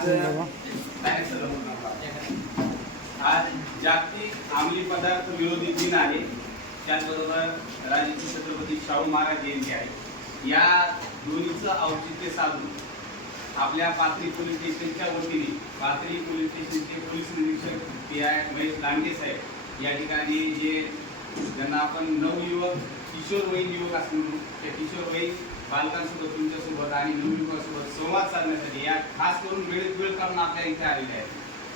आज आज जागतिक अंमली पदार्थ विरोधी दिन आहे. त्याचबरोबर राजकीय छत्रपती शाहू महाराज जयंती आहे या दोन्हीचं औचित्य साधून आपल्या पाथरी पोलीस स्टेशनच्या वतीने पाथरी पोलीस स्टेशनचे पोलीस निरीक्षक पी आय महेश लांडे साहेब. या ठिकाणी जे ज्यांना आपण नवयुवक किशोरवयीन युवक असं म्हणू त्या किशोरवयीन बालकांसोबत तुमच्यासोबत आणि नवयुवकांसोबत संवाद साधण्यासाठी या खास करून वेळेत वेळ काढून आपल्या इथे आलेले आहेत.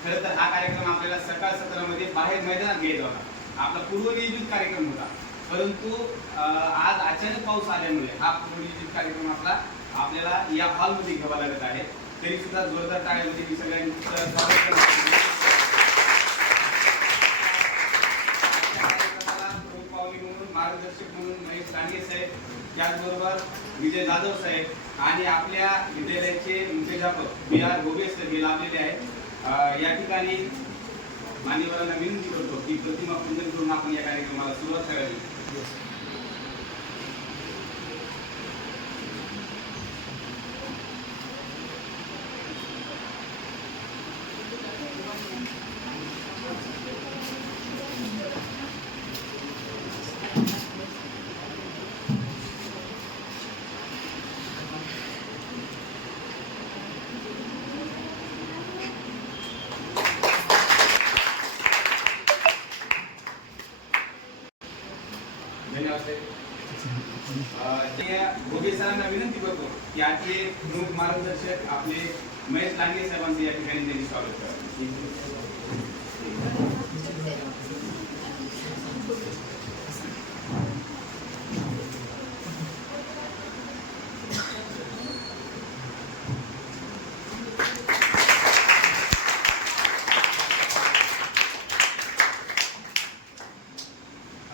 खरं तर हा कार्यक्रम आपल्याला सकाळ सत्रामध्ये बाहेर मैदानात घ्यायचा होता. आपला पूर्वनियोजित कार्यक्रम होता. परंतु आज अचानक पाऊस आल्यामुळे हा पूर्वनियोजित कार्यक्रम आपला आपल्याला या हॉलमध्ये घ्यावा लागत आहे. तरी सुद्धा जोरदार टाळ्यामध्ये मी सगळ्यांचं स्वागत करतो. म्हणून मार्गदर्शक म्हणून महेश लांडगे साहेब त्याचबरोबर विजय जाधव साहेब आणि आपल्या विद्यालयाचे मुख्याध्यापक बी आर घोगे सर हे लाभलेले आहेत. या ठिकाणी मान्यवरांना विनंती करतो की प्रतिमा पूजन करून आपण या कार्यक्रमाला सुरुवात करावी धन्यवाद साहेब अं, ते घोगे सरांना विनंती करतो की आजचे प्रमुख मार्गदर्शक आपले महेश लांडगे साहेबांचं या ठिकाणी त्यांनी स्वागत करावं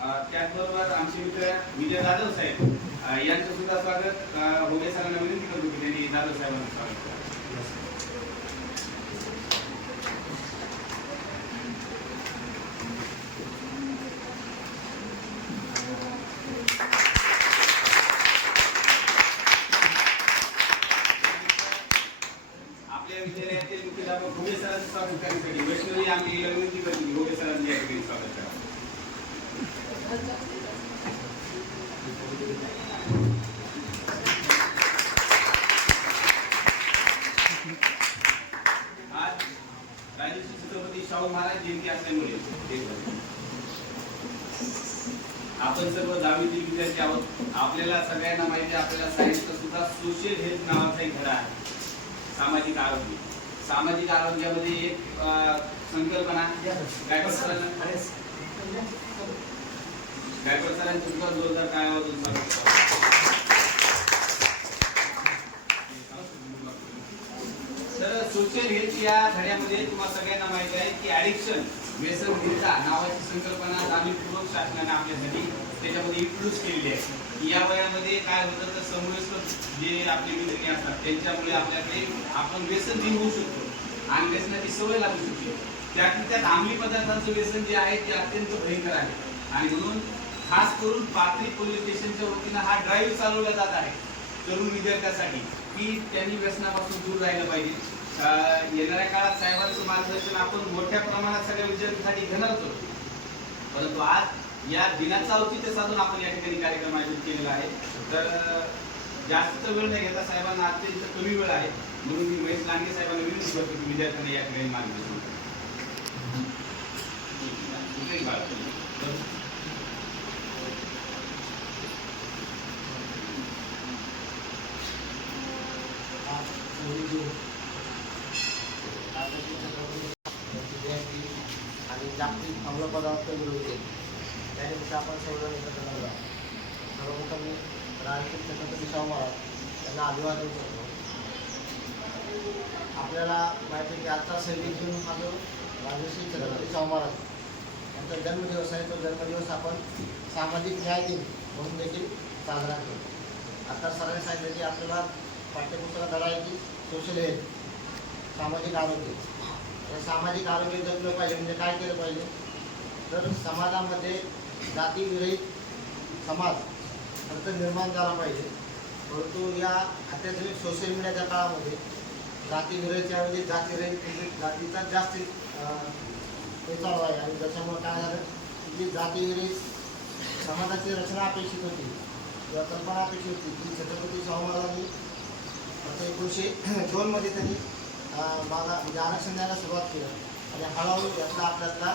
अ, त्याचबरोबर आमचे मित्र विजय जाधव साहेब यांचं सुद्धा स्वागत अ, सरांना विनंती करतो की त्यांनी जाधव साहेबांना स्वागत करावं. आपल्या विद्यालयातील मुख्याध्यापक भोगे सरांचं स्वागत करण्यासाठी वैष्णवी आम्ही विनंती करतो की भोगे सरांचं या ठिकाणी स्वागत करावं आज राजश्री छत्रपती शाहू महाराज जयंती असल्यामुळे आपण सर्व दहावीतील विद्यार्थी आहोत. आपल्याला सगळ्यांना माहिती आपल्याला सायन्सचा सुद्धा सोशल हेल्थ नावाचा एक धडा आहे. सामाजिक आरोग्य. सामाजिक आरोग्यामध्ये एक संकल्पना. गायकवाड सरांना. गायकवाड सरांचं सुद्धा जोरदार काय आवाजून स्वागत करावं. तर सोशल हेल्थ या धड्यामध्ये तुम्हाला सगळ्यांना माहिती आहे की ॲडिक्शन व्यसन हिंसा नावाची संकल्पना जाणीवपूर्वक शासनाने आपल्यासाठी त्याच्यामध्ये इन्क्लूज केलेली आहे. या वयामध्ये काय होतं तर समवयस्क जे आपले मित्र असतात त्यांच्यामुळे आपल्याकडे आपण व्यसन होऊ शकतो आणि व्यसनाची सवय लागू शकते. त्यातल्या त्यात अंमली पदार्थांचं व्यसन जे आहे ते अत्यंत भयंकर आहे. आणि म्हणून खास करून पाथरी पोलीस स्टेशनच्या वतीनं हा ड्राईव्ह चालवला जात आहे तरुण विद्यार्थ्यासाठी. की त्यांनी व्यसनापासून दूर राहिलं पाहिजे. येणाऱ्या काळात साहेबांचं मार्गदर्शन आपण मोठ्या प्रमाणात सगळ्या विद्यार्थ्यांसाठी घेणार होतो. परंतु आज या दिनाचा औचित्य साधून आपण या ठिकाणी कार्यक्रम आयोजित केलेला आहे. तर जास्त वेळ न घेता साहेबांना अत्यंत कमी वेळ आहे. म्हणून मी महेश लांडगे साहेबांना विनंती करतो की विद्यार्थ्यांना या ठिकाणी मार्गदर्शन करा. कुठेही बाळा. आणि जागतिक अंमलपदार्थ विरोधी. त्यानिमित्त आपण सर्वजण एकत्र झालो सर्वप्रथम मी राजकीय छत्रपती शाहू महाराज यांना अभिवादन करतो. आपल्याला माहिती आहे की आजचा सव्वीस जून हा जो राजश्री छत्रपती शाहू महाराज यांचा जन्मदिवस आहे तो जन्मदिवस आपण सामाजिक न्याय दिन म्हणून देखील साजरा करतो. आता सरांनी सांगितलं की आपल्याला पाठ्यपुस्तकात धडा आहे की सोशल हेल्थ सामाजिक आरोग्य. सामाजिक आरोग्य जपलं पाहिजे म्हणजे काय केलं पाहिजे? तर समाजामध्ये जातीविरहित समाज खरं निर्माण झाला पाहिजे. परंतु या अत्याधुनिक सोशल मीडियाच्या काळामध्ये जातीविरहितच्या म्हणजे जातीरहित जातीचा जास्ती चालू आहे आणि त्याच्यामुळे काय झालं की जी जातीविरहित समाजाची रचना अपेक्षित होती. किंवा कल्पना अपेक्षित होती ती छत्रपती शाहू महाराजांनी आता एकोणीसशे दोनमध्ये त्यांनी मागा म्हणजे आरक्षण द्यायला सुरुवात केली. आणि हळूहळू यातला आपल्यातला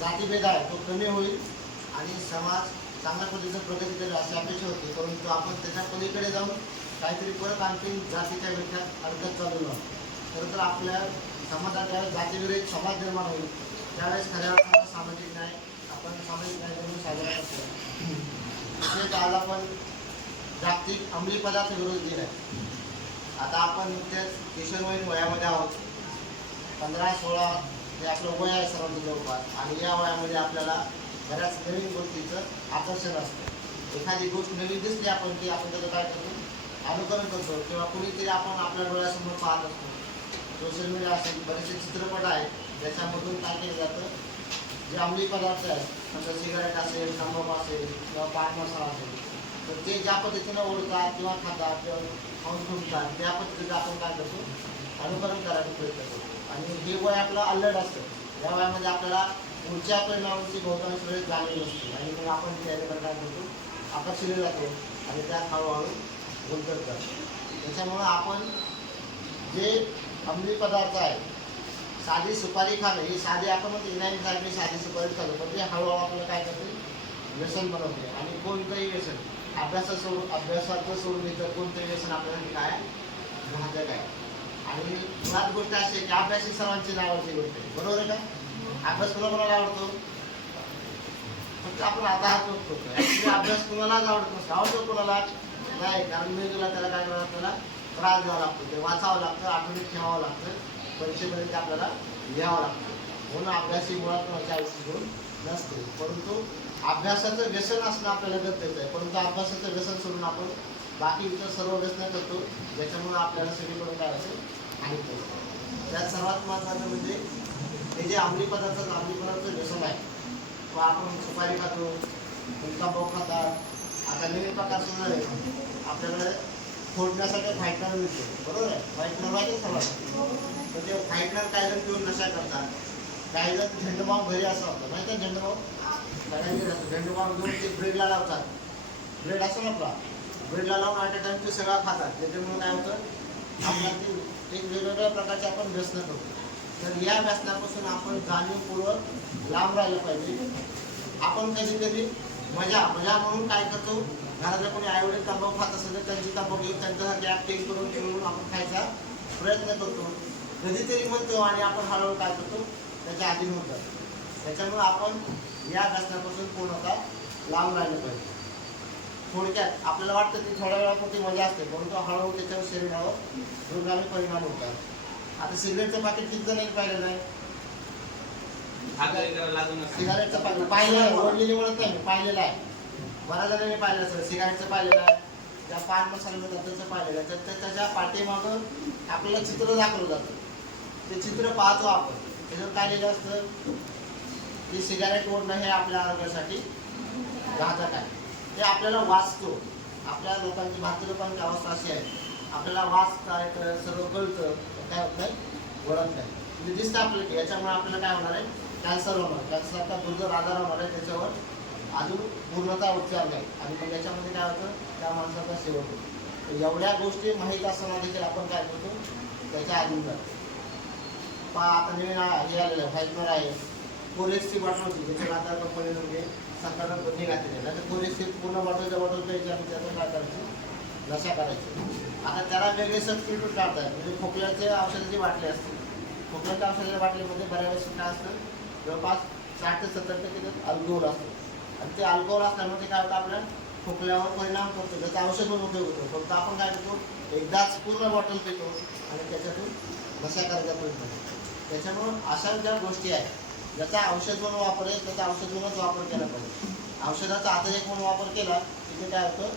जातीभेद आहे तो कमी होईल आणि समाज चांगल्या पद्धतीचं प्रगती करेल अशी अपेक्षा होती. परंतु आपण त्याच्या पलीकडे जाऊन काहीतरी परत आणखी जातीच्या विषयात अडकत चालू आहोत खरं तर आपल्या समाजात ज्यावेळेस जातीविरहित समाज निर्माण होईल त्यावेळेस खऱ्या अर्थानं सामाजिक न्याय आपण सामाजिक न्याय म्हणून साजरा करतो तसेच आज आपण जागतिक अंमली पदार्थ विरोध दिन आहे आता आपण नुकतेच किशोरवयीन वयामध्ये आहोत. पंधरा सोळा हे आपलं वय आहे सर्वांचं जवळपास. आणि या वयामध्ये आपल्याला बऱ्याच नवीन गोष्टीचं आकर्षण असतं. एखादी गोष्ट नवीन दिसली आपण की आपण त्याचं काय करतो? अनुकरण करतो. किंवा कुणीतरी आपण आपल्या डोळ्यासमोर पाहत असतो. सोशल मीडिया असेल बरेचसे चित्रपट आहेत. ज्याच्यामधून काय केलं जातं? जे अंमली पदार्थ आहेत. म्हणजे सिगारेट असेल तंबाखू असेल किंवा पान मसाला असेल. तर ते ज्या पद्धतीनं ओढतात किंवा खातात किंवा खाऊन त्या पद्धतीचं आपण काय करतो? अनुकरण करायचा प्रयत्न करतो. आणि हे वय आपलं अल्लड असतं. या वयामध्ये आपल्याला पुढच्या परिणामांची बहुतांश वेळ जाणीव असते आणि मग आपण त्याच्याकडे काय करतो. आकर्षिले जातो आणि त्यात हळूहळू गुंतर करतो. त्याच्यामुळं आपण जे अंमली पदार्थ आहे साधी सुपारी खाणं ही साधी आपण म्हणतो इनामी साहेब साधी सुपारी खाल्लं पण ते हळूहळू आपल्याला काय करते? व्यसन बनवते. आणि कोणतंही व्यसन. अभ्यासात सोडून अभ्यासाचं सोडून इतर कोणतं व्यसन आपल्याला काय? घातक आहे. आणि मुळात गोष्ट अशी आहे की अभ्यास ही सर्वांची आवडती गोष्ट आहे. बरोबर आहे का? अभ्यास कुणा कोणाला आवडतो? फक्त आपण आता हात बघतो अभ्यास कुणालाच आवडत नसतो. आवडतो कुणाला? नाही कारण मेंदूला त्याला काय करणार आपल्याला त्रास द्यावा लागतो. ते वाचावं लागतं आठवणीत ठेवावं लागतं. परीक्षेपर्यंत आपल्याला लिहावं लागतं. म्हणून अभ्यास ही मुळात कोणाच्या आयुष्य घेऊन नसते. परंतु अभ्यासाचं व्यसन असणं आपल्याला गरजेचं आहे. परंतु अभ्यासाचं व्यसन सोडून आपण बाकी इतर सर्व व्यसन करतो ज्याच्यामुळे आपल्याला सगळीकडून काय असेल आणि त्यात सर्वात महत्त्वाचं म्हणजे हे जे अंमली पदार्थ अंमली पदार्थ व्यसन आहे तो आपण सुपारी खातो तंबाखू खातात आता नवीन प्रकार सुरू आहे आपल्याला फोडण्यासाठी फाईटनर मिळतो. बरोबर आहे? फाईटनर माहिती सर्वात. सर्वांना ते फाईटनर काय जण पिऊन नशा करतात. काही जण झेंडूबाम घरी असं होतं. माहिती आहे झेंडूबाम ब्रेडला लावतात. ब्रेड असं ना आपला ब्रेडला लावून ॲट अ टाइम ते सगळं खातात. त्याच्यामुळे काय होतं आपल्या ते एक वेगवेगळ्या प्रकारचे आपण व्यसन करतो. तर या व्यसनापासून आपण जाणीवपूर्वक लांब राहिलं पाहिजे. आपण कधीतरी मजा मजा म्हणून काय करतो घरातल्या कोणी आईवडील तंबाखू खात असेल तर त्यांची तंबाखू घेऊन ॲप टेस्ट करून खेळून आपण खायचा प्रयत्न करतो. कधीतरी म्हणतो आणि आपण हळूहळू काय करतो त्याच्या आधी होत त्याच्यामुळे आपण या व्यसनापासून पूर्णतः लांब राहिलं पाहिजे. थोडक्यात आपल्याला वाटतं की थोड्या वेळापुरती मजा असते परंतु हळूहळू त्याच्यावर शरीरावर दुर्गामी परिणाम होतात. आता सिगरेटचं पाकिट किती जणांनी पाहिलेलं आहे सिगारेटचं पाकिट पाहिलं ओढलेली म्हणत नाही पाहिलेलं आहे. बऱ्याच जणांनी पाहिलं असेल सिगारेटचं पाहिलेलं आहे. ज्या पान मसाले मिळतात त्याचं पाहिलेलं आहे तर त्या- त्याच्या पाठीमागं आपल्याला चित्र दाखवलं जातं. ते चित्र पाहतो आपण. त्याच्यावर काय लिहिलं असतं? की सिगारेट ओढणं हे आपल्या आरोग्यासाठी घातक आहे. ते आपल्याला वाचतो. आपल्या लोकांची भारतीय लोकांची अवस्था अशी आहे. आपल्याला वाचता येतं सर्व कळतं काय होत नाही? ओळख नाही. म्हणजे दिसतं आपल्याला की याच्यामुळे आपल्याला काय होणार आहे? कॅन्सर होणार. कॅन्सरचा दुर्धर आजार होणार आहे. त्याच्यावर अजून पूर्णता उपचार नाही. आणि मग याच्यामध्ये काय होतं? त्या माणसाचा शेवट होतो. एवढ्या गोष्टी माहीत असताना देखील आपण काय करतो? त्याच्या अधीन जातो पा आता नवीन हे आलेलं आहे. व्हाईटनर आहे. कोरेक्सची बॉटल होती. त्याच्यावर आता कंपनी म्हणजे सरकारनं बंदी घातलेली तर नाही कोरेक्सची पूर्ण बॉटलच्या बॉटल प्यायची आणि त्याचं काय करायचं? नशा करायची. आता त्याला वेगळे सबस्टिट्यूट काढतात म्हणजे खोकल्याचे औषधाची बाटली असते खोकल्याच्या औषधाच्या बाटलीमध्ये बऱ्याचशा काय असतं? जवळपास साठ ते सत्तर टक्के त्यात अल्कोहोल असतो. आणि ते अल्कोहोल असल्यामुळे ते काय होतं आपल्या खोकल्यावर परिणाम करतो. त्याचा औषध म्हणून उपयोग होतो. फक्त आपण काय करतो? एकदाच पूर्ण बॉटल पितो आणि त्याच्यातून नशा करायचा प्रयत्न करतो. त्याच्यामुळं अशा ज्या गोष्टी आहेत ज्याचा औषध म्हणून वापर आहे त्याचा औषध म्हणूनच वापर केला पाहिजे. औषधाचा आता एक म्हणून वापर केला तिथे काय होतं?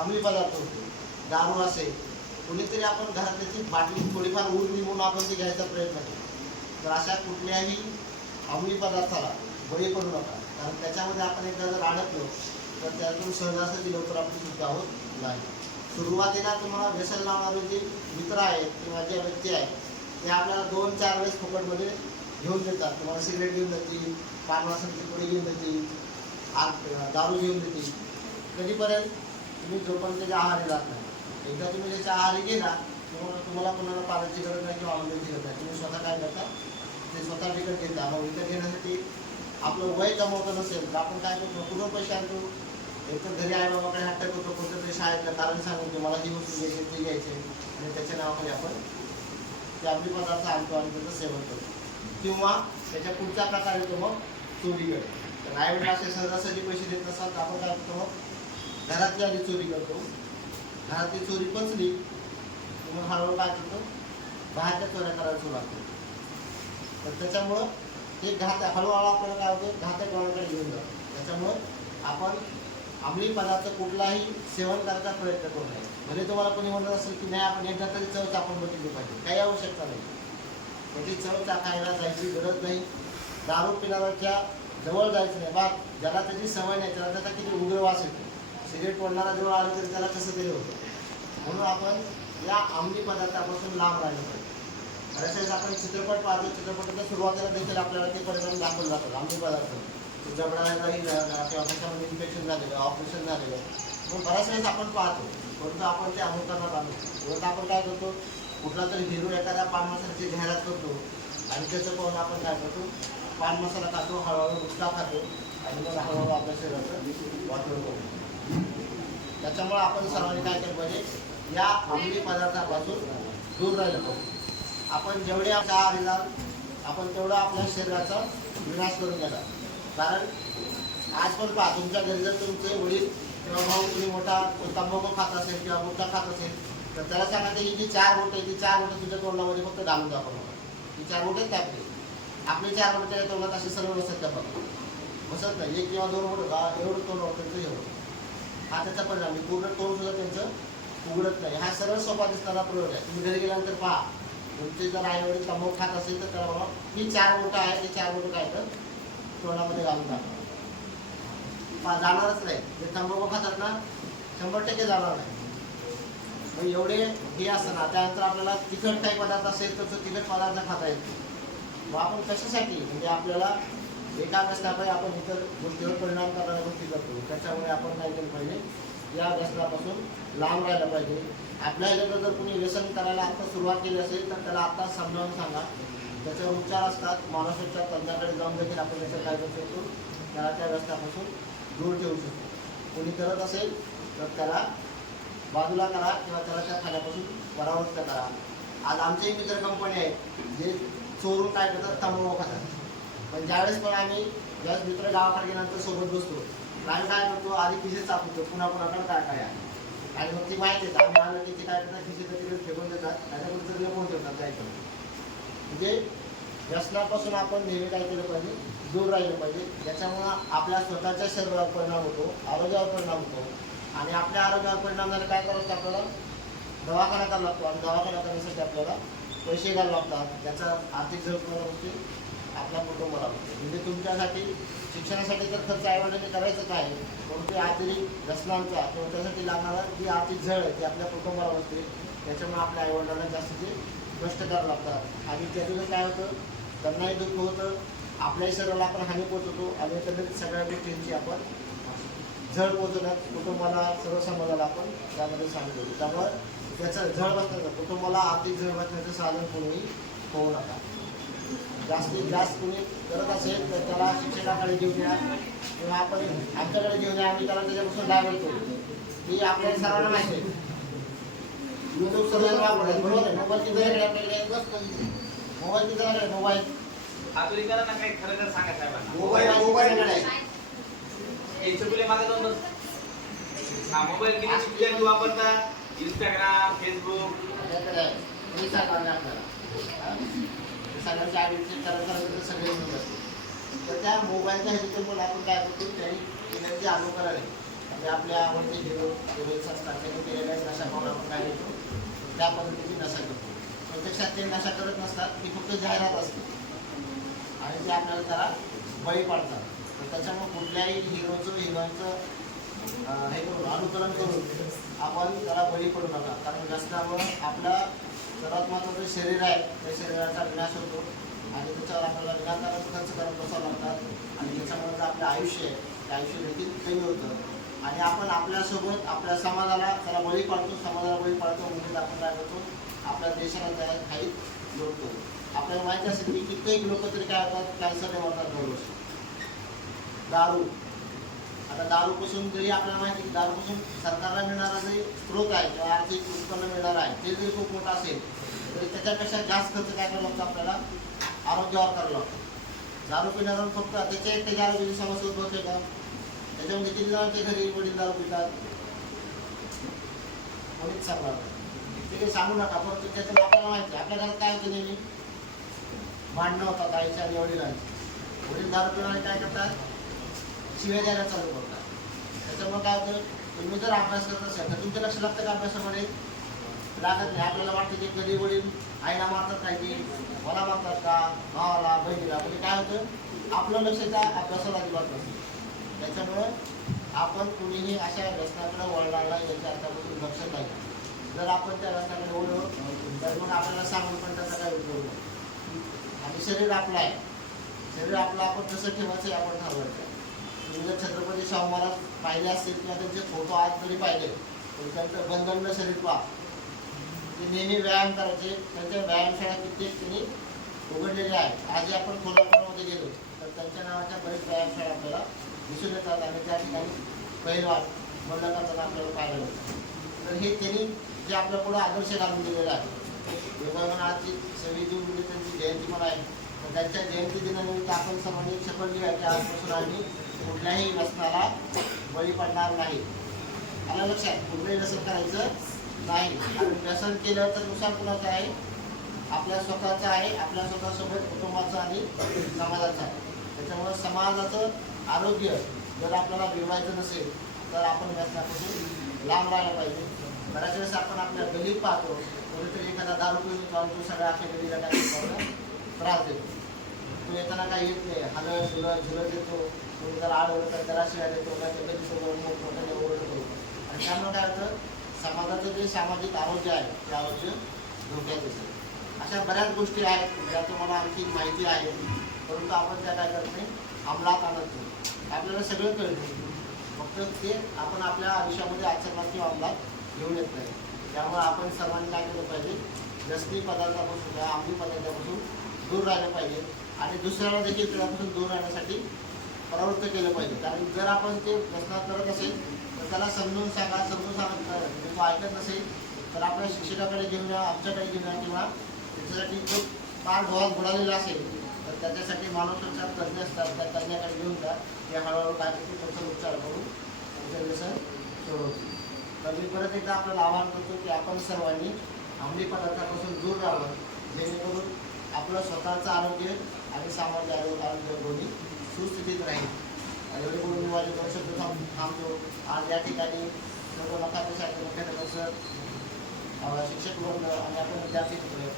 अंमली पदार्थ होतो. दारू असेल कुणीतरी आपण घरात त्याची बाटली थोडीफार ऊन निघून आपण ती घ्यायचा प्रयत्न केला. तर अशा कुठल्याही अंमली पदार्थाला बळी पडू नका. कारण त्याच्यामध्ये आपण एकदा जर अडकलो तर त्यातून सहजासहजी लवकर आपण सुद्धा होत नाही. सुरुवातीला तुम्हाला व्यसन लावणारे जे मित्र आहेत किंवा जे व्यक्ती आहेत ते आपल्याला दोन चार वेळेस फुकटमध्ये घेऊन देतात. तुम्हाला सिगरेट घेऊन जातील पान वासनची घेऊन जातील आग दारू घेऊन देतील. कधीपर्यंत? तुम्ही जोपर्यंत त्याच्या आहारी जात नाही. एकदा तुम्ही त्याच्या आहारी गेला तुम्हाला तुम्हाला कोणाला पाण्याची गरज नाही किंवा आनंदाची गरज नाही. तुम्ही स्वतः काय करता? ते स्वतः विकत घेता. मग विकत घेण्यासाठी आपलं वय जमवतं नसेल तर आपण काय करतो? पूर्ण पैसे आणतो. एकतर घरी आई बाबाकडे हट्ट करतो कोणतं तरी शाळेतलं कारण सांगून की मला ही वस्तू घ्यायची ती घ्यायची आणि त्याच्या नावाखाली आपण ते आपली पदार्थ आणतो आणि त्याचं सेवन करतो. किंवा त्याच्या पुढचा प्रकार येतो मग चोरीकडे तर आईवडील असे सहजासहजी पैसे देत नसतात तर आपण काय करतो मग? घरातली आधी चोरी करतो. घरातली चोरी पचली मग हळूहळू काय करतो? बाहेरच्या चोऱ्या करायला सुरुवात करतो. तर त्याच्यामुळं ते घात हळूहळू आपल्याला काय होतं? घातक वळणाकडे घेऊन जातो. त्याच्यामुळं आपण अंमली पदार्थ कुठलाही सेवन करायचा प्रयत्न करू नये. भले तुम्हाला कोणी म्हणत असेल की नाही आपण एकदा तरी चव आपण बघितली पाहिजे. काही आवश्यकता नाही. म्हणजे चव चाकायला जायची गरज नाही. दारू पिणाऱ्याच्या जवळ जायचं नाही. बा ज्याला त्याची सवय नाही त्याला त्याचा किती उग्र वास येतो. सिगरेट तोडणारा जवळ आलं तरी त्याला कसं तरी होतं. म्हणून आपण या अंमली पदार्थापासून लांब राहिलं पाहिजे. बऱ्याच आपण चित्रपट पाहतो चित्रपटाच्या सुरुवातीला देखील आपल्याला ते परिणाम दाखवले जातात. अंमली पदार्थ. जबडाला किंवा त्याच्यामध्ये इन्फेक्शन झालेलं ऑपरेशन झालेलं. मग बऱ्याच वेळेस आपण पाहतो. परंतु आपण ते अमृतांना आणतो परंतु आपण काय करतो? कुठला तरी हिरो एखादा पान मसाल्याची जाहिरात करतो. आणि त्याचं पाहून आपण काय करतो? पान मसाला खातो हळूहळू गुटखा खातो आणि मग हळूहळू आपल्या शरीराचं वाटून करतो त्याच्यामुळे आपण सर्वांनी काय केलं पाहिजे? या अंमली पदार्थापासून दूर राहिलं पाहिजे. आपण जेवढे आपल्या आहारी जाल आपण तेवढं आपल्या शरीराचा विनाश करून घेणार. कारण आज पण पहा तुमच्या घरी जर तुमचे वडील किंवा भाऊ तुम्ही मोठा तंबाखू खात असेल किंवा गुटखा खात असेल तर त्याला सांगायचं ते ही जी चार बोट आहे ती चार बोटं तुझ्या तोंडामध्ये फक्त घालून दाखव मला. ही चार बोटं आहेत आपली आपली चार बोटं त्याच्या तोंडात असे सर्व बसत त्या बघा. बसत नाही. एक किंवा दोन बोट एवढं तोंड वाटतं हे एवढं हा त्याचा परिणाम आहे. पूर्ण तोंड सुद्धा त्यांचं उघडत नाही. हा सरळ सोपा दिसणारा प्रयोग आहे. तुम्ही घरी गेल्यानंतर पहा. तुमचे जर आई वडील तंबाखू खात असेल तर त्याला बघा ही चार बोटं आहे ती चार बोटं काय तर तोंडामध्ये घालून टाका जाणारच नाही. जे तंबाखू खातात ना शंभर टक्के जाणार नाही. मग एवढे हे असताना त्यानंतर आपल्याला तिखट काही पदार्थ असेल तर तो तिखट पदार्थ खाता येतो. मग आपण कशासाठी म्हणजे आपल्याला एका व्यसनापायी आपण इतर गोष्टीवर परिणाम करणाऱ्या गोष्टी करतो. त्याच्यामुळे आपण काय केलं पाहिजे? या व्यसनापासून लांब राहायला पाहिजे. आपल्या ह्याच्याकडे जर कोणी व्यसन करायला आता सुरुवात केली असेल तर त्याला आत्ता समजावून सांगा. त्याच्यावर उपचार असतात. मानसोपचार तज्ञाकडे जाऊन देखील आपण त्याचं काय करू शकतो त्याला त्या व्यसनापासून दूर ठेवू शकतो. कोणी करत असेल तर त्याला बाजूला करा किंवा त्याला त्या खाण्यापासून परावृत्त करा. आज आमचेही मित्र कंपनी आहेत जे चोरून काय करतात तंबाखू खातात. पण ज्यावेळेस पण आम्ही ज्यावेळेस मित्र गावाकडे गेल्यानंतर सोबत बसतो आम्ही काय करतो आधी खिशेत चापतो पुन्हा पुन्हा काय काय आहे? आणि मग ती माहिती आहे आम्ही आलं की ते काय करतात खिशेत तिकडे ठेवून देतात त्याच्याकडे तिकडे लपवून ठेवतात जायचं म्हणजे व्यसनापासून आपण नेहमी काय केलं पाहिजे दूर राहिलं पाहिजे. त्याच्यामुळं आपल्या स्वतःच्या शरीरावर परिणाम होतो आरोग्यावर परिणाम होतो. आणि आपल्या आरोग्यावर परिणाम झाला काय करायचं आपल्याला? दवाखाना करावा लागतो आणि दवाखाना करण्यासाठी आपल्याला पैसे घ्यायला लागतात. त्याचा आर्थिक जबाबदाऱ्या होते आपल्या कुटुंबाला होते म्हणजे तुमच्यासाठी शिक्षणासाठी तर खर्च आईवडिलांनी करायचं काय? परंतु ते अतिरिक्त किंवा त्यासाठी लागणारा जी आर्थिक झळ आहे ती आपल्या कुटुंबाला बसते त्याच्यामुळे आपल्या आईवडिलांना जास्तीचे कष्ट करावं लागतात. आणि त्यातून काय होतं? त्यांनाही दुःख होतं. आपल्याही शरीराला आपण हानी पोचवतो आणि एकंदरीत सगळ्या गोष्टींची आपण झळ पोचवण्यात कुटुंबाला सर्व समाजाला आपण त्यामध्ये होतो त्यामुळे त्याचं झळ बसण्याचं कुटुंबाला आर्थिक झळ बसण्याचं साधन कोणीही होऊ नका. जास्तीत जास्त कोणी करत असेल तर त्याला शिक्षकाकडे घेऊन या. किंवा आपण आमच्याकडे घेऊन या. आम्ही त्याला त्याच्यापासून डायव्हर्ट करू. ही आपल्याला सर्वांना माहिती आहे. युट्यूब सर्वांना वापरतात बरोबर आहे? मोबाईल किती आपल्याकडे मोबाईल किती आहे मोबाईल. ना काही खरं खरं सांगा साहेबांना. मोबाईल मोबाईल आहे यांचे मुले मागे जाऊन हा मोबाईल किती शिक्षण वापरता इंस्टाग्राम फेसबुक आपल्याकडे आहे. हे सांगा ना आपल्याला हा? हे सगळ्यांच्या आडीचे करत करत सगळे मिळून जाते तर त्या मोबाईलच्या ह्याच्यातून पण आपण काय करतो त्याही एनर्जी आणू करायला म्हणजे आपल्या आवडते हिरो हिरोईन्स असतात त्यांनी केलेल्या नशा पाहून आपण काय घेतो त्या पद्धतीची नशा करतो प्रत्यक्षात ते नशा करत नसतात ती फक्त जाहिरात असते आणि ते आपल्याला त्याला बळी पडतात त्याच्यामुळे कुठल्याही हिरोचं हिरोईनचं हे करून अनुकरण करून आपण त्याला बळी पडू नका. कारण व्यसनामुळं आपला सर्वात महत्त्वाचं शरीर आहे त्या शरीराचा विनाश होतो. आणि त्याच्यावर आपल्याला विनाकारण खर्च करत बसावं लागतात. आणि त्याच्यामुळे जे आपलं आयुष्य आहे ते आयुष्य देखील कमी होतं. आणि आपण आपल्यासोबत आपल्या समाजाला त्याला बळी पाडतो समाजाला बळी पाडतो म्हणजे आपण काय करतो आपल्या देशाला त्या काही जोडतो आपल्याला माहिती असेल की कित्येक लोक तरी काय होतात कॅन्सरने मरतात दरवर्षी. दारू. आता दारूपासून जरी आपल्याला माहिती की दारूपासून सरकारला मिळणारा जे स्रोत आहे किंवा आर्थिक उत्पन्न मिळणार आहे ते जरी खूप मोठं असेल तरी त्याच्यापेक्षा जास्त खर्च काय करावा लागतो आपल्याला? आरोग्यावर करावा लागतो. दारू पिण्यावर फक्त त्याच्या एक त्याच्या आरोग्याची समस्या उद्भवते का? त्याच्यामध्ये किती जणांच्या घरी वडील दारू पितात? कोणीच सांगणार नाही. ते काही सांगू नका पण त्याच्या आपल्याला माहिती आहे. आपल्या घरात काय होतं नेहमी? भांडणं होतात आईच्या आणि वडिलांची. वडील दारू पिणारे काय करतात? शिव्या द्यायला चालू करतात त्याच्यामुळे काय होतं तुम्ही जर अभ्यास करत असाल तर तुमचं लक्ष लागतं का अभ्यासामध्ये? लागत नाही. आपल्याला वाटतं की कधी वडील आईला मारतात काय की मला मारतात का? भावाला बहिणीला. म्हणजे काय होतं आपलं लक्ष त्या अभ्यासाला अजिबात नसतं. त्याच्यामुळं आपण कुणीही अशा रस्त्याकडे वळणाला याच्या अर्थापासून लक्ष नाही. जर आपण त्या रस्त्याकडे वळलो तर मग आपल्याला सांगून पण त्याचा काय उपयोग नाही. आणि शरीर आपलं आहे. शरीर आपलं आपण कसं ठेवायचं आपण ठरवायचं तुम्ही छत्रपती शाहू महाराज पाहिले असतील किंवा त्यांचे फोटो आज जरी पाहिले तर त्यांचं बंधन शरीर पहा. ते नेहमी व्यायाम करायचे त्यांच्या व्यायामशाळा कित्येक त्यांनी उघडलेल्या आहेत आजही आपण कोल्हापूरमध्ये गेलो तर त्यांच्या नावाच्या बरेच व्यायामशाळा आपल्याला दिसून येतात आणि त्या ठिकाणी पहिलवान बंद करताना आपल्याला पाहायला मिळतं. तर हे त्यांनी जे आपल्या पुढे आदर्श घालून दिलेलं आहे. योगायोगानं आजची सव्वीस जून म्हणजे त्यांची जयंती पण आहे. तर त्यांच्या जयंती दिनानिमित्त आपण सर्वांनी शपथ घेऊया की आजपासून आम्ही कुठल्याही व्यसनाला बळी पडणार नाही. आलं लक्षात? कुठलंही व्यसन करायचं नाही. व्यसन केलं तर नुकसान कुणाचं आहे? आपल्या स्वतःचं आहे आपल्या स्वतःसोबत कुटुंबाचं आणि समाजाचं आहे. त्याच्यामुळं समाजाचं आरोग्य जर आपल्याला बिघडायचं नसेल तर आपण व्यसनापासून लांब राहायला पाहिजे. बऱ्याच वेळेस आपण आपल्या गलीत पाहतो कोणीतरी एखादा दारू पिऊन जाऊन तो सगळ्या आपल्या गलीला काय त्रास देतो तो येताना काही येत नाही. हलत झुलत झुलत येतो. कोणी जर आडवलं तर त्याला शिवाय देतो का त्या गलीसोबत मोठमोठ्याने ओरडतो आणि त्यामुळे काय होतं समाजाचं जे सामाजिक आरोग्य आहे ते आरोग्य धोक्यात येतं. अशा बऱ्याच गोष्टी आहेत ज्या तुम्हाला आणखी माहिती आहे परंतु आपण त्या काय करत नाही अंमलात आणत नाही. आपल्याला सगळं कळतं फक्त ते आपण आपल्या आयुष्यामध्ये आचरणात किंवा अंमलात घेऊन येत नाही. त्यामुळे आपण सर्वांनी काय केलं पाहिजे व्यसनी पदार्थापासून किंवा अंमली पदार्थापासून दूर राहिलं पाहिजे. आणि दुसऱ्याला देखील त्यापासून दूर राहण्यासाठी प्रवृत्त केलं पाहिजे. कारण जर आपण ते व्यसनात करत असेल तर त्याला समजून सांगा समजून सांगा. तो ऐकत नसेल तर आपल्या शिक्षकाकडे घेऊन या आमच्याकडे घेऊन या किंवा त्याच्यासाठी जो पार डोळ्यात बुडालेला असेल तर त्याच्यासाठी मानसोपचार तज्ज्ञ असतात त्या तज्ज्ञाकडे घेऊन जा. ते हळूहळू काय करते त्याचा उपचार करून त्यांचं व्यसन सोडवतील तर मी परत एकदा आपल्याला आवाहन करतो की आपण सर्वांनी अंमली पदार्थापासून दूर राहावं. जेणेकरून आपलं स्वतःचं आरोग्य आणि सामान्य आरोग्य आरोग्य दोन्ही सुस्थितीत राहील. आणि एवढे बोलून मी माझे दोन शब्द थांब थांबतो आज या ठिकाणी सर्व नकाशासाठी मुख्याध्यापक सर शिक्षक वर्ग आणि आपण विद्यार्थी मित्र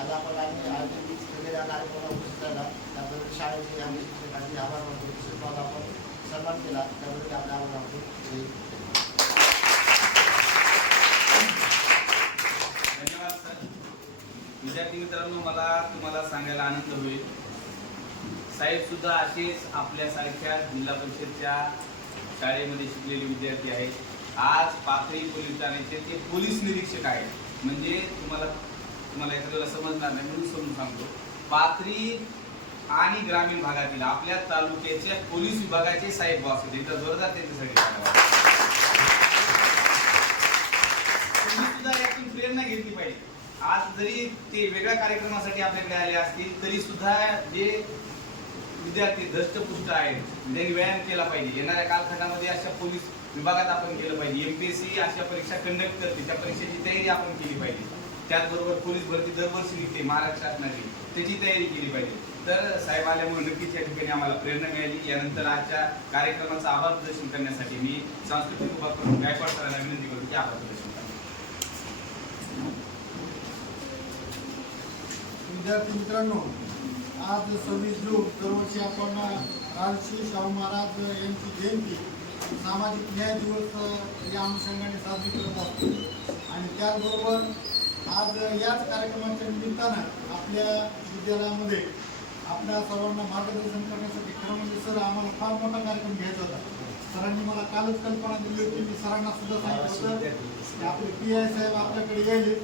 आज आपण आम्ही आयोजित केलेल्या कार्यक्रमाला उपस्थित राहिला. त्याबद्दल शाळेचे आम्ही शिक्षकांचे आभार मानतो. तसेच आपण सन्मान केला. त्याबद्दल आपले आभार मानतो. धन्यवाद सर. विद्यार्थी मित्रांनो मला तुम्हाला सांगायला आनंद होईल. साहेब सुद्धा असेच आपल्यासारख्या जिल्हा परिषदच्या शाळेमध्ये शिकलेले विद्यार्थी आहेत. आज पाथरी पोलीस ठाण्याचे ते पोलीस निरीक्षक आहेत. म्हणजे तुम्हाला तुम्हाला एखाद्याला समजणार नाही म्हणून समजून सांगतो. पाथरी आणि ग्रामीण भागातील आपल्या तालुक्याच्या पोलीस विभागाचे साहेब बॉस होते तर जोरदार त्यांच्यासाठी सुद्धा यातून प्रेरणा घेतली पाहिजे. आज जरी ते वेगळ्या कार्यक्रमासाठी आपल्याकडे आले असतील तरी सुद्धा जे विद्यार्थी दष्टपुष्ट आहेत. त्यांनी व्यायाम केला पाहिजे. येणाऱ्या कालखंडामध्ये अशा पोलीस विभागात आपण केलं पाहिजे. एमपीएससी अशा परीक्षा कंडक्ट करते. त्या परीक्षेची तयारी आपण केली पाहिजे. त्याचबरोबर पोलीस भरती दरवर्षी निघते. महाराष्ट्र शासनाची त्याची तयारी केली पाहिजे. तर साहेब आल्यामुळे नक्कीच या ठिकाणी आम्हाला प्रेरणा मिळाली. यानंतर आजच्या कार्यक्रमाचं आभार प्रदर्शन करण्यासाठी मी सांस्कृतिक विभाग गायकवाड सरांना विनंती करतो की आभार प्रदर्शन विद्यार्थी मित्रांनो आज सव्वीस जून दरवर्षी आपण राजश्री शाहू महाराज यांची जयंती सामाजिक न्याय दिवस या अनुषंगाने साजरी करत असतो आणि त्याचबरोबर आज याच कार्यक्रमाच्या निमित्तानं आपल्या विद्यालयामध्ये आपल्या सर्वांना मार्गदर्शन करण्यासाठी खरं म्हणजे सर आम्हाला फार मोठा कार्यक्रम घ्यायचा होता. सरांनी मला कालच कल्पना दिली होती मी सरांना सुद्धा सांगितलं होतं की आपले पी आय साहेब आपल्याकडे यायले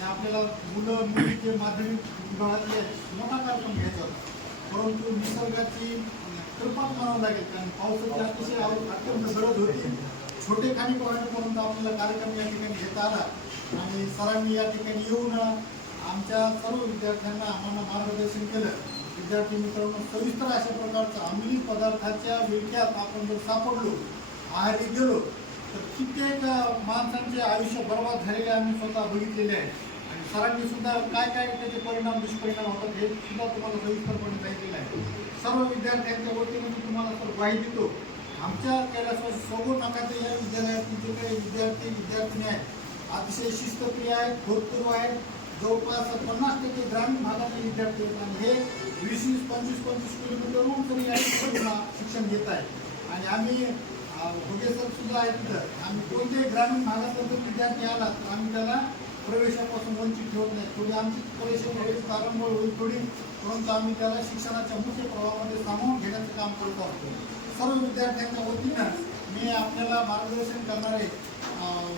आणि आपल्याला मुलं मुलीचे माध्यमिक विभागातले मोठा कार्यक्रम घ्यायचा होता. परंतु निसर्गाची कृपाच म्हणावं लागेल कारण पावसाची अतिशय अत्यंत गरज होती. छोटे खाणी पर्यंत आपल्याला कार्यक्रम या ठिकाणी घेता आला. आणि सरांनी या ठिकाणी येऊन आमच्या सर्व विद्यार्थ्यांना आम्हाला मार्गदर्शन केलं. विद्यार्थी मित्रांनो सविस्तर अशा प्रकारचं अंमली पदार्थाच्या विळख्यात आपण जर सापडलो आहारी गेलो तर कित्येक माणसांचे आयुष्य बर्बाद झालेले आम्ही स्वतः बघितलेले आहे. सरांनी सुद्धा काय काय त्याचे परिणाम दुष्परिणाम होतात हे सुद्धा तुम्हाला सविस्तरपणे सांगितलेलं आहे. सर्व विद्यार्थ्यांच्या वतीने मी तुम्हाला सर ग्वाही देतो. आमच्या कैलासवासी सर्व नाकाचे या विद्यालयातील जे काही विद्यार्थी विद्यार्थिनी आहेत अतिशय शिस्तप्रिय आहेत खोदपूर्व आहेत. जवळपास पन्नास टक्के ग्रामीण भागातले विद्यार्थी आहेत आणि हे वीस वीस पंचवीस पंचवीस किलोमीटरहून तरी या ठिकाणी शिक्षण घेत आहेत. आणि आम्ही भुगे सर सुद्धा आहेत तिथं आम्ही कोणत्याही ग्रामीण भागातला जर विद्यार्थी आला तर आम्ही त्याला प्रवेशापासून वंचित ठेवत नाही थोडी आमची परीक्षा होईल तारंबळ होईल. थोडी परंतु आम्ही त्याला शिक्षणाच्या मुख्य प्रवाहामध्ये सामावून घेण्याचं काम करत आहोत. सर्व विद्यार्थ्यांच्या वतीनं मी आपल्याला मार्गदर्शन करणारे अं,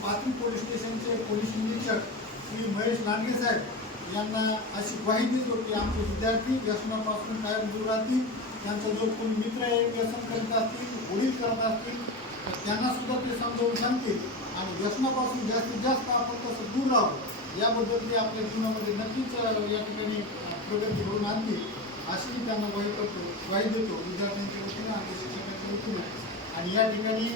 पाथरी पोलीस स्टेशनचे पोलीस निरीक्षक श्री महेश लांडगे साहेब यांना अशी ग्वाही देतो की आमचे विद्यार्थी व्यसनापासून कायम दूर राहतील. त्यांचा जो कोणी मित्र आहे व्यसन करत असतील होळी करत असतील त्यांना सुद्धा ते समजावून सांगतील. आणि व्यसनापासून जास्तीत जास्त आपण कसं दूर राहू याबद्दल ते आपल्या जीवनामध्ये नक्कीच या ठिकाणी प्रगती घडून आणतील. अशी मी त्यांना वाई करतो वाई देतो. विद्यार्थ्यांच्या वतीनं आणि शिक्षकांच्या वतीनं. आणि या ठिकाणी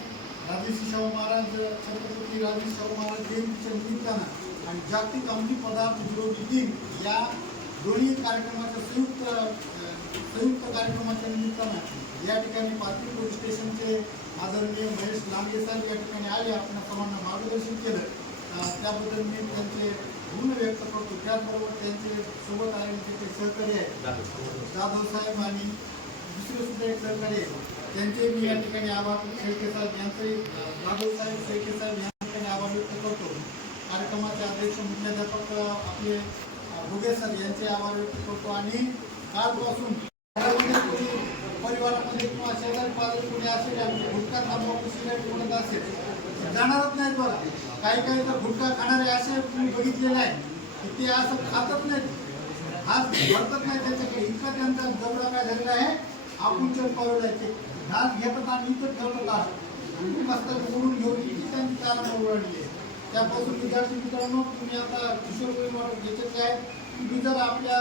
राजर्षी शाहू महाराज छत्रपती राजेश शाहू महाराज जयंतीच्या निमित्तानं आणि जागतिक अंमली पदार्थ विरोधी दिन या दोन्ही कार्यक्रमाच्या संयुक्त संयुक्त कार्यक्रमाच्या निमित्तानं या ठिकाणी पाथरी पोलीस स्टेशनचे आदरणीय महेश लांडगे साहेब या ठिकाणी आले. आपण सर्वांना मार्गदर्शन केलं. त्याबद्दल मी त्यांचे ऋण व्यक्त करतो. त्याचबरोबर त्यांचे सोबत आलेले जे सहकारी आहेत जाधव साहेब आणि दुसरे सुद्धा एक सहकारी आहेत त्यांचे मी या ठिकाणी आभार शेळके साहेब यांचे जाधव साहेब शेळके साहेब या ठिकाणी आभार व्यक्त करतो. कार्यक्रमाचे अध्यक्ष मुख्याध्यापक आपले अ, भुगे सर यांचे आभार व्यक्त करतो. आणि कालपासून परिवारामध्ये किंवा शेजारी पाजारी कोणी असेल आणि गुटखा तंबाखू सिगारेट म्हणत असेल जाणारच नाहीत बघा. काही काही तर गुटखा खाणारे असे तुम्ही बघितलेले आहे की ते असं खातच नाहीत. हात भरतच नाही त्याच्याकडे. इतका त्यांचा जबडा काय झालेला आहे आपण चल पावलायचे घास घेतात आणि इथं ठेवतात आज आणि मस्त ओढून घेऊन किती त्यांची कारण ओळखली आहे त्यापासून विद्यार्थी मित्रांनो तुम्ही आता किशोर वैभव याच्यातले आहे तुम्ही जर आपल्या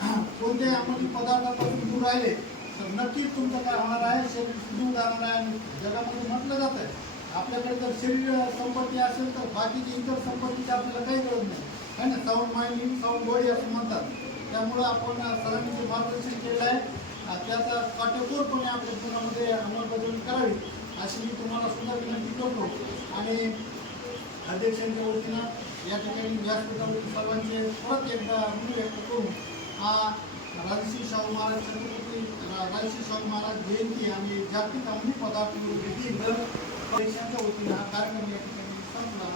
कोणत्याही अंमली पदार्थापासून दूर राहिले तर नक्कीच तुमचं काय होणार आहे? शरीर सुदूर जाणार आहे आणि जगामध्ये म्हटलं जात आहे. आपल्याकडे जर शरीर संपत्ती असेल तर बाकीची इतर संपत्तीची आपल्याला काही गरज नाही. है ना? साऊंड माइंड साऊंड बॉडी असं म्हणतात. त्यामुळं आपण सरांनी जे मार्गदर्शन केलं आहे त्याचा काटेकोरपणे आपल्या जीवनामध्ये अंमलबजावणी करावी अशी मी तुम्हाला सुद्धा विनंती करतो. आणि अध्यक्षांच्या वतीनं या ठिकाणी व्यासपीठावरील सर्वांचे परत एकदा व्यक्त करून हा राजश्री शाहू महाराज छत्रपती रा- राजश्री शाहू महाराज जयंती आणि जागतिक अंमली पदार्थ दिन दर परीक्षांच्या वतीनं हा कार्यक्रम या ठिकाणी संपला.